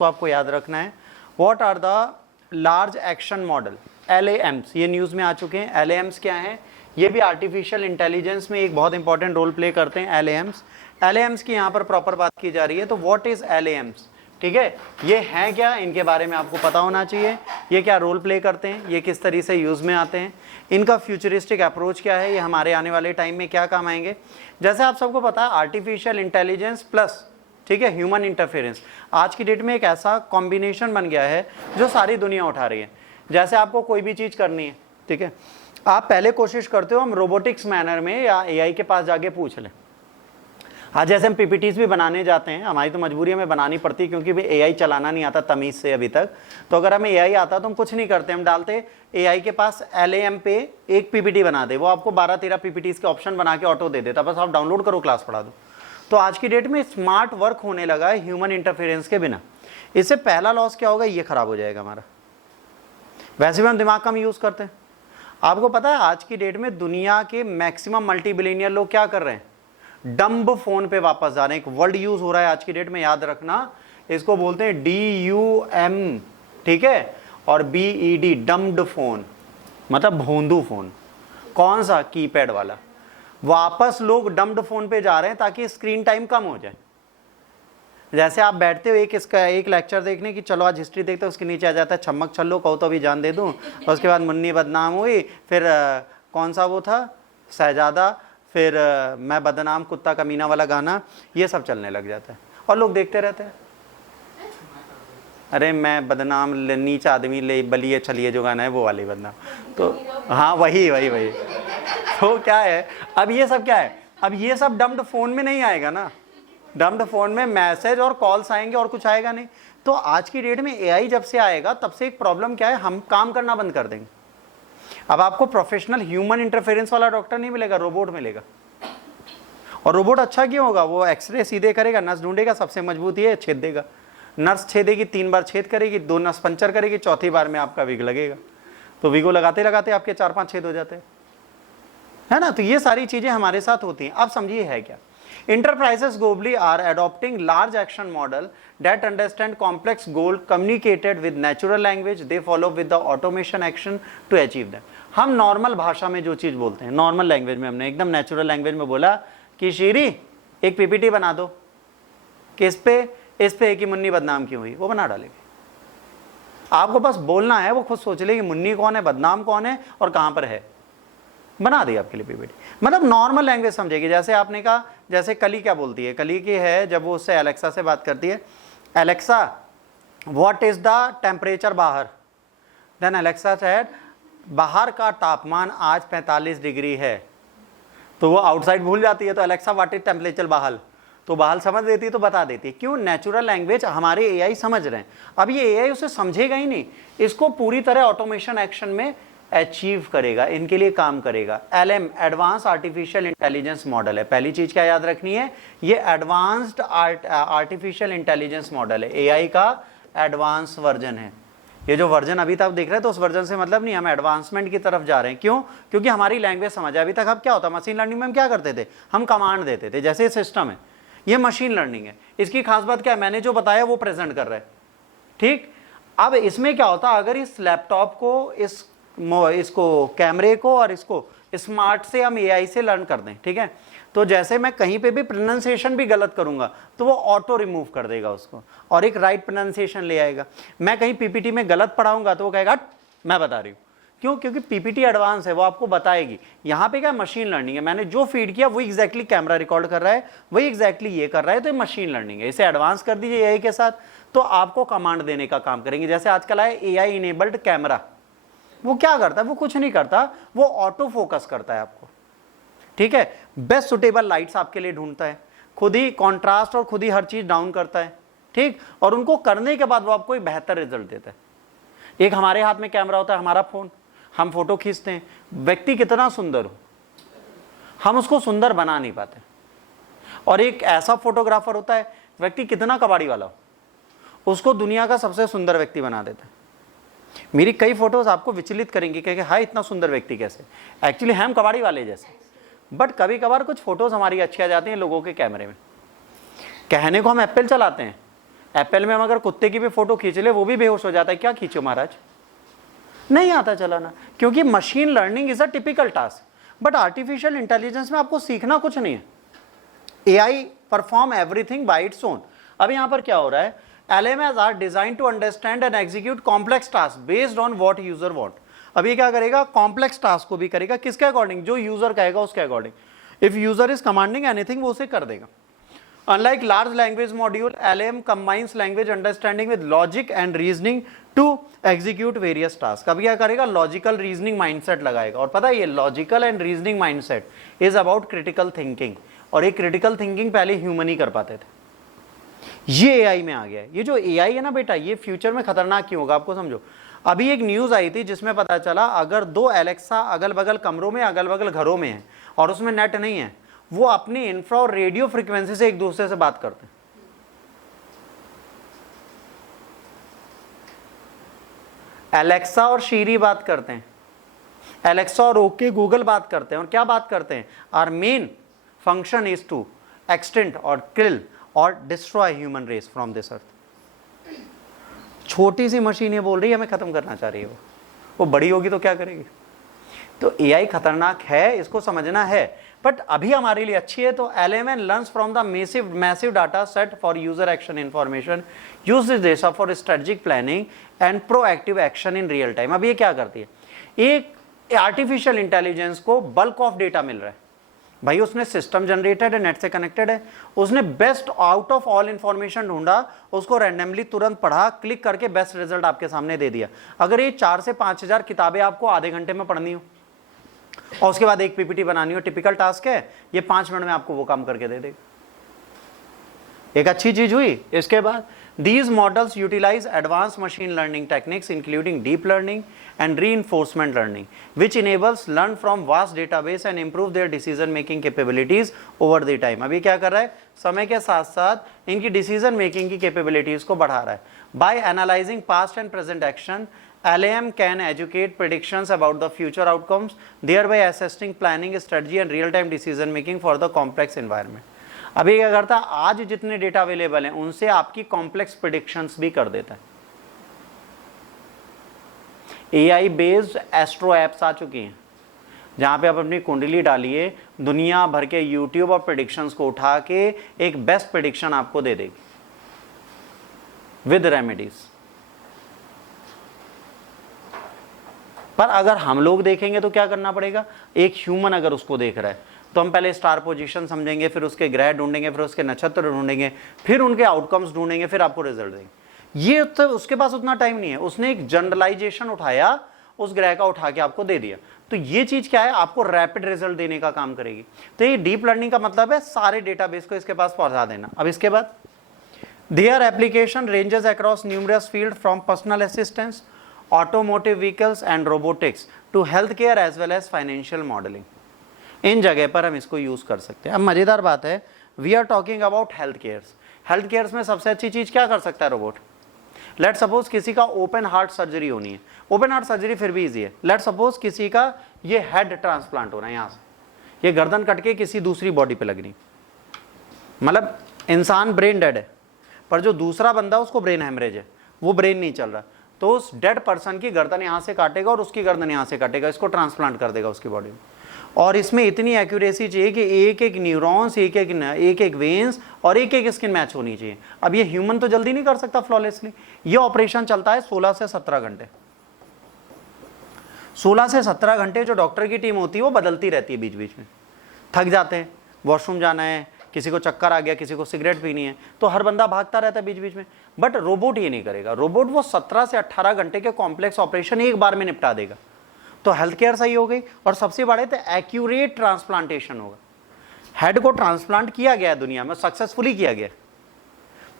तो आपको याद रखना है, what are the large action model, LAMs, ये न्यूज़ में आ चुके हैं। LAMs क्या हैं? ये भी आर्टिफिशियल इंटेलिजेंस में एक बहुत इंपॉर्टेंट रोल प्ले करते हैं। LAMs की यहाँ पर प्रॉपर बात की जा रही है। तो व्हाट इज LAMs, ठीक है, ये हैं क्या, इनके बारे में आपको पता होना चाहिए। ये क्या रोल प्ले करते हैं, ये किस तरीके से यूज़ में आते हैं, इनका फ्यूचरिस्टिक अप्रोच क्या है, ये हमारे आने वाले टाइम में क्या काम आएंगे। जैसे आप सबको पता है आर्टिफिशियल इंटेलिजेंस प्लस, ठीक है, ह्यूमन इंटरफेरेंस आज की डेट में एक ऐसा कॉम्बिनेशन बन गया है जो सारी दुनिया उठा रही है। जैसे आपको कोई भी चीज़ करनी है, ठीक है, आप पहले कोशिश करते हो हम रोबोटिक्स मैनर में या AI के पास जाके पूछ लें। आज जैसे हम PPTs भी बनाने जाते हैं, हमारी तो मजबूरी हमें बनानी पड़ती है क्योंकि भाई AI चलाना नहीं आता तमीज़ से अभी तक। तो अगर हमें AI आता तो हम कुछ नहीं करते, हम डालते AI के पास LAM पे एक PPT बना दे, वो आपको 12-13 PPTs के ऑप्शन बना के ऑटो दे देता, बस आप डाउनलोड करो, क्लास पढ़ा दो। तो आज की डेट में स्मार्ट वर्क होने लगा है ह्यूमन इंटरफेरेंस के बिना। इससे पहला लॉस क्या होगा, ये खराब हो जाएगा हमारा। वैसे भी हम दिमाग कम यूज़ करते हैं। आपको पता है आज की डेट में दुनिया के मैक्सिमम मल्टी बिलियनियर लोग क्या कर रहे हैं, डम्ब फोन पे वापस जा रहे हैं। एक वर्ड यूज हो रहा है आज की डेट में, याद रखना, इसको बोलते हैं DUM, ठीक है, और BED, डम्ड फोन, मतलब भोंदू फोन। कौन सा? कीपैड वाला। वापस लोग डम्ड फोन पे जा रहे हैं ताकि स्क्रीन टाइम कम हो जाए। जैसे आप बैठते हो एक लेक्चर देखने की, चलो आज हिस्ट्री देखते हो, उसके नीचे आ जाता है छम्मक छल्लो, कहो तो अभी जान दे दूं, और उसके बाद मुन्नी बदनाम हुई, फिर कौन सा वो था, शहजादा, फिर मैं बदनाम कुत्ता कमीना वाला गाना, ये सब चलने लग जाता है और लोग देखते रहते हैं। अरे मैं बदनाम नीच आदमी ले बलिए छलिए, जो गाना है वो वाले बदनाम, तो हाँ वही। तो क्या है, अब ये सब क्या है, अब ये सब डम्ड फोन में नहीं आएगा ना, डम्ड फोन में मैसेज और कॉल्स आएंगे और कुछ आएगा नहीं। तो आज की डेट में AI जब से आएगा तब से एक प्रॉब्लम क्या है, हम काम करना बंद कर देंगे। अब आपको प्रोफेशनल ह्यूमन इंटरफेरेंस वाला डॉक्टर नहीं मिलेगा, रोबोट मिलेगा। और रोबोट अच्छा क्यों होगा, वो एक्सरे सीधे करेगा, नस ढूंढेगा, सबसे मजबूत ये छेद देगा, नर्स छेदेगी, 3 बार छेद करेगी, 2 नस पंचर करेगी, चौथी बार में आपका विग लगेगा। तो विगो लगाते लगाते आपके 4-5 छेद हो जाते हैं, है ना। तो ये सारी चीजें हमारे साथ होती हैं। अब समझिए है क्या, enterprises globally are adopting large action model that understand complex goal communicated with natural language, they follow with the automation action to achieve them। हम नॉर्मल भाषा में जो चीज बोलते हैं, नॉर्मल लैंग्वेज में, हमने एकदम नेचुरल लैंग्वेज में बोला कि शीरी एक PPT बना दो, किस पे, इस पे कि मुन्नी बदनाम क्यों हुई, वो बना डालेगी। आपको बस बोलना है, वो खुद सोच लेगी मुन्नी कौन है, बदनाम कौन है और कहां पर है, बना दी आपके लिए PPT। मतलब नॉर्मल लैंग्वेज समझेगी। जैसे आपने कहा, जैसे कली क्या बोलती है, कली की है जब वो उससे एलेक्सा से बात करती है, Alexa what is the temperature बाहर, देन एलेक्सा सेड बाहर का तापमान आज 45 डिग्री है। तो वो आउटसाइड भूल जाती है, तो एलेक्सा व्हाट इज टेम्परेचर बाहर, तो बाहर समझ देती है, तो बता देती है। क्यों? नेचुरल लैंग्वेज हमारे AI समझ रहे हैं। अब ये AI उसे समझेगा ही नहीं, इसको पूरी तरह ऑटोमेशन एक्शन में अचीव करेगा, इनके लिए काम करेगा। LM advance artificial intelligence model है। पहली चीज क्या याद रखनी है, ये एडवांस्ड आर्टिफिशियल इंटेलिजेंस मॉडल है, AI का एडवांस वर्जन है। ये जो वर्जन अभी तक देख रहे हैं तो उस वर्जन से मतलब नहीं, हम एडवांसमेंट की तरफ जा रहे हैं। क्यों? क्योंकि हमारी लैंग्वेज समझ है। अभी तक अब क्या होता, मशीन लर्निंग में हम क्या करते थे, हम कमांड देते थे, जैसे सिस्टम है, ये मशीन लर्निंग है। इसकी खास बात क्या है, मैंने जो बताया वो प्रेजेंट कर रहा है, ठीक। अब इसमें क्या होता, अगर इस लैपटॉप को, इसको कैमरे को और इसको स्मार्ट से हम AI से लर्न कर दें, ठीक है, तो जैसे मैं कहीं पे भी प्रोनाउंसिएशन भी गलत करूंगा तो वो ऑटो रिमूव कर देगा उसको और एक राइट प्रोनाउंसिएशन ले आएगा। मैं कहीं PPT में गलत पढ़ाऊंगा तो वो कहेगा मैं बता रही हूँ। क्यों? क्योंकि PPT एडवांस है, वो आपको बताएगी। यहाँ पे क्या मशीन लर्निंग है, मैंने जो फीड किया वही एग्जैक्टली कैमरा रिकॉर्ड कर रहा है, वही एग्जैक्टली ये कर रहा है, तो ये मशीन लर्निंग है। इसे एडवांस कर दीजिए AI के साथ, तो आपको कमांड देने का काम करेंगे। जैसे आजकल आए AI इनेबल्ड कैमरा, वो क्या करता है, वो कुछ नहीं करता, वो ऑटो फोकस करता है आपको, ठीक है। बेस्ट सुटेबल लाइट्स आपके लिए ढूंढता है, खुद ही कॉन्ट्रास्ट और खुद ही हर चीज डाउन करता है, ठीक। और उनको करने के बाद वो आपको एक बेहतर रिजल्ट देता है। एक हमारे हाथ में कैमरा होता है, हमारा फोन, हम फोटो खींचते हैं, व्यक्ति कितना सुंदर हो, हम उसको सुंदर बना नहीं पाते। और एक ऐसा फोटोग्राफर होता है, व्यक्ति कितना कबाड़ी वाला हो, उसको दुनिया का सबसे सुंदर व्यक्ति बना देता है। मेरी कई फोटोज आपको विचलित करेंगी कि हाय इतना सुंदर व्यक्ति कैसे, एक्चुअली हम कबाड़ी वाले जैसे। बट कभी कभार कुछ फोटोज हमारी अच्छी आ जाती हैं लोगों के कैमरे में। कहने को हम एप्पल चलाते हैं, एप्पल में हम अगर कुत्ते की भी फोटो खींच ले वो भी बेहोश हो जाता है, क्या खींचो महाराज, नहीं आता चलाना, क्योंकि machine learning is a typical task. But artificial intelligence में आपको सीखना कुछ नहीं है, AI perform everything by its own. अब यहां पर क्या हो रहा है, LMS are design to understand and execute complex task based on what user want. अब ये क्या करेगा, कॉम्प्लेक्स टास्क को भी करेगा, किसके अकॉर्डिंग, जो यूजर कहेगा उसके according. If user is commanding anything वो उसे कर देगा। Unlike large language module, LM combines language understanding with logic and reasoning to execute various tasks। अब क्या करेगा, लॉजिकल रीजनिंग माइंडसेट लगाएगा। और पता है ये logical and reasoning mindset is about critical thinking, और ये क्रिटिकल थिंकिंग पहले ह्यूमन ही कर पाते थे, ये एआई में आ गया है। ये जो एआई है ना बेटा, ये फ्यूचर में खतरनाक क्यों होगा आपको समझो। अभी एक न्यूज आई थी जिसमें पता चला अगर 2 एलेक्सा अगल बगल कमरों में, अगल बगल घरों में है और उसमें नेट नहीं है, वो अपनी इंफ्रा और रेडियो फ्रीक्वेंसी से एक दूसरे से बात करते हैं। एलेक्सा और शीरी बात करते हैं, एलेक्सा और ओके गूगल बात करते हैं, और क्या बात करते हैं, our main function is to extend और किल और destroy human race from this earth. छोटी सी मशीनें बोल रही है हमें खत्म करना चाह रही है, वो बड़ी होगी तो क्या करेगी। तो एआई खतरनाक है, इसको समझना है, बट अभी हमारे लिए अच्छी है। तो LMN learns from the massive data set for user action information, uses data for strategic planning and proactive action in real time। अब ये क्या करती है, एक आर्टिफिशियल इंटेलिजेंस को बल्क ऑफ डेटा मिल रहा है भाई, उसने सिस्टम जनरेटेड है, नेट से कनेक्टेड है, उसने best out of all information ढूंढा, उसको रैंडमली तुरंत पढ़ा, क्लिक करके बेस्ट रिजल्ट आपके सामने दे दिया। अगर ये 4 से 5 हज़ार किताबें आपको आधे घंटे में पढ़नी हो और उसके बाद एक पीपीटी बनानी हो, टिपिकल टास्क है, ये 5 मिनट में आपको वो काम करके दे देगा। एक अच्छी चीज हुई। इसके बाद these models utilize advanced machine learning techniques including deep learning and reinforcement learning, which enables learn from vast database and improve their decision making capabilities over the time। अभी क्या कर रहा है, समय के साथ साथ इनकी डिसीजन मेकिंग की कैपेबिलिटीज को बढ़ा रहा है। By analyzing past and present action, LAM can educate predictions about the future outcomes, thereby assisting planning strategy and real-time decision making for the complex environment। अभी क्या करता है, आज जितने डेटा अवेलेबल हैं उनसे आपकी कॉम्प्लेक्स प्रेडिक्शंस भी कर देता है। एआई बेस्ड एस्ट्रो एप्स आ चुकी हैं जहां पे आप अपनी कुंडली डालिए, दुनिया भर के यूट्यूब और प्रेडिक्शंस को उठा के एक बेस्ट प्रेडिक्शन आपको दे देगी विद रेमेडीज। पर अगर हम लोग देखेंगे तो क्या करना पड़ेगा, एक ह्यूमन अगर उसको देख रहा है तो हम पहले स्टार पोजीशन समझेंगे, फिर उसके ग्रह ढूंढेंगे, फिर उसके नक्षत्र ढूंढेंगे, फिर उनके आउटकम्स ढूंढेंगे, फिर आपको रिजल्ट देंगे। ये तो उसके पास उतना टाइम नहीं है, उसने एक जनरलाइजेशन उठाया, उस ग्रह का उठा के आपको दे दिया। तो ये चीज क्या है, आपको रैपिड रिजल्ट देने का काम करेगी। तो ये डीप लर्निंग का मतलब है सारे डेटाबेस को इसके पास पहुंचा देना। अब इसके बाद there application ranges across numerous field from personal assistance, automotive vehicles and robotics to health care as well as financial modelling. इन जगह पर हम इसको यूज कर सकते हैं। अब मजेदार बात है, we are talking about health cares. Health cares में सबसे अच्छी चीज क्या कर सकता है रोबोट। लेट सपोज किसी का ओपन हार्ट सर्जरी होनी है, ओपन हार्ट सर्जरी फिर भी इजी है। लेट सपोज किसी का ये हेड ट्रांसप्लांट हो रहा है, यहाँ से ये गर्दन कट के किसी दूसरी बॉडी पे लगनी, मतलब इंसान ब्रेन डेड है पर जो दूसरा बंदा उसको ब्रेन हेमरेज है, वो ब्रेन नहीं चल रहा, तो उस डेड पर्सन की गर्दन यहाँ से काटेगा और उसकी गर्दन यहाँ से काटेगा, इसको ट्रांसप्लांट कर देगा उसकी बॉडी में। और इसमें इतनी एक्यूरेसी चाहिए कि एक एक न्यूरॉन्स, एक एक वेन्स और एक एक स्किन मैच होनी चाहिए। अब ये ह्यूमन तो जल्दी नहीं कर सकता फ्लॉलेसली। ये ऑपरेशन चलता है 16 से 17 घंटे। 16 से 17 घंटे जो डॉक्टर की टीम होती है वो बदलती रहती है, बीच बीच में थक जाते हैं, वॉशरूम जाना है, किसी को चक्कर आ गया, किसी को सिगरेट पीनी है, तो हर बंदा भागता रहता है बीच बीच में। बट रोबोट ये नहीं करेगा, रोबोट वो 17 से 18 घंटे के कॉम्प्लेक्स ऑपरेशन एक बार में निपटा देगा। तो हेल्थ केयर सही हो गई, और सबसे बड़े तो एक्यूरेट ट्रांसप्लांटेशन होगा। हेड को ट्रांसप्लांट किया गया है दुनिया में, सक्सेसफुली किया गया,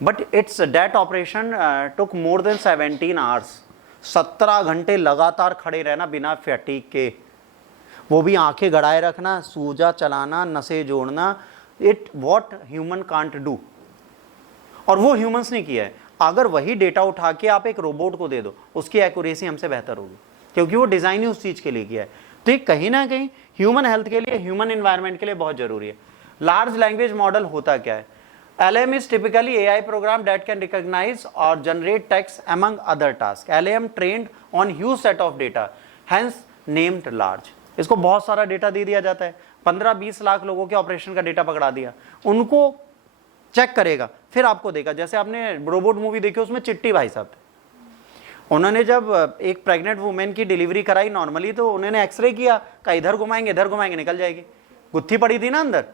but it's that operation took more than 17 hours. 17 घंटे लगातार खड़े रहना बिना फैटीग के, वो भी आंखें गड़ाए रखना, सूजा चलाना, नसें जोड़ना, it what human can't do, और वो ह्यूमंस ने किया है। अगर वही डेटा उठा के आप एक रोबोट को दे दो, उसकी एक्यूरेसी हमसे बेहतर होगी, क्योंकि वो डिजाइन ही उस चीज के लिए किया है। तो ये कहीं ना कहीं ह्यूमन हेल्थ के लिए, ह्यूमन एनवायरनमेंट के लिए बहुत जरूरी है। लार्ज लैंग्वेज मॉडल होता क्या है, LLM is typically AI program that can recognize or generate text among other tasks. LLM trained on huge set of data, hence named large. इसको बहुत सारा डेटा दे दिया जाता है, 15-20 लाख लोगों के ऑपरेशन का डेटा पकड़ा दिया, उनको चेक करेगा, फिर आपको देगा। जैसे आपने रोबोट मूवी देखी, उसमें चिट्टी भाई साहब थे, उन्होंने जब एक प्रेग्नेंट वुमेन की डिलीवरी कराई नॉर्मली, तो उन्होंने एक्सरे किया, कहा इधर घुमाएंगे निकल जाएगी, गुत्थी पड़ी थी ना अंदर,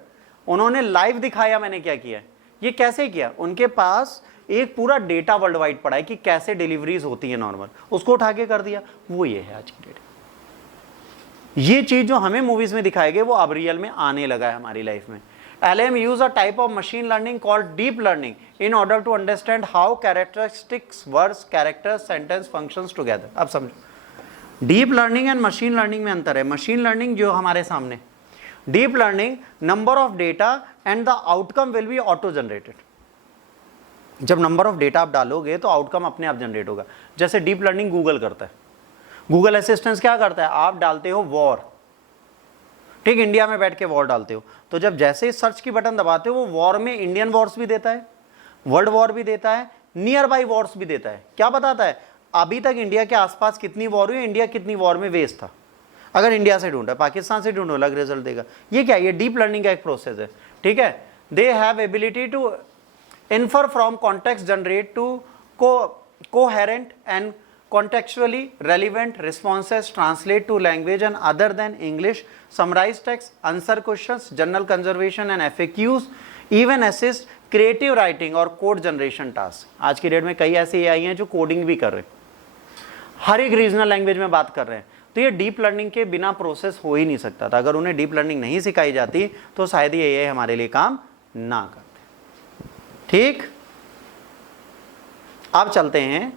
उन्होंने लाइव दिखाया मैंने क्या किया। ये कैसे किया? उनके पास एक पूरा डेटा वर्ल्ड वाइड पड़ा है कि कैसे डिलीवरीज होती है नॉर्मल, उसको उठा के कर दिया। वो ये है आज की डेट। ये चीज जो हमें मूवीज में दिखाए गए वो अब रियल में आने लगा है हमारी लाइफ में। LLM use a type of machine learning called deep learning in order to understand how characteristics, words, characters, sentence functions together. अब समझो, deep learning and machine learning में अंतर है। मशीन लर्निंग जो हमारे सामने, deep learning number of data and the outcome will be auto generated. जब number of data आप डालोगे तो आउटकम अपने आप जनरेट होगा। जैसे डीप लर्निंग गूगल करता है, गूगल असिस्टेंट क्या करता है, आप डालते हो वॉर, ठीक, इंडिया में बैठ के वॉर डालते हो, तो जब जैसे सर्च की बटन दबाते हो वो वॉर में इंडियन वॉर्स भी देता है, वर्ल्ड वॉर भी देता है, नियर बाई वॉर्स भी देता है। क्या बताता है अभी तक इंडिया के आसपास कितनी वॉर हुई, इंडिया कितनी वॉर में वेस्ट था। अगर इंडिया से ढूंढा, पाकिस्तान से ढूंढो, अलग रिजल्ट देगा। ये क्या, ये डीप लर्निंग का एक प्रोसेस है, ठीक है। They have ability to infer from context, generate to coherent and contextually relevant responses, translate to language and other than English, summarize text, answer questions, journal conservation and FAQs, even assist creative writing और code generation tasks। आज की date में कई ऐसे AI हैं जो coding भी कर रहे हैं, हर एक रीजनल लैंग्वेज में बात कर रहे हैं। तो ये डीप लर्निंग के बिना प्रोसेस हो ही नहीं सकता था। अगर उन्हें डीप लर्निंग नहीं सिखाई जाती तो शायद ये AI हमारे लिए काम ना करते। ठीक, अब चलते हैं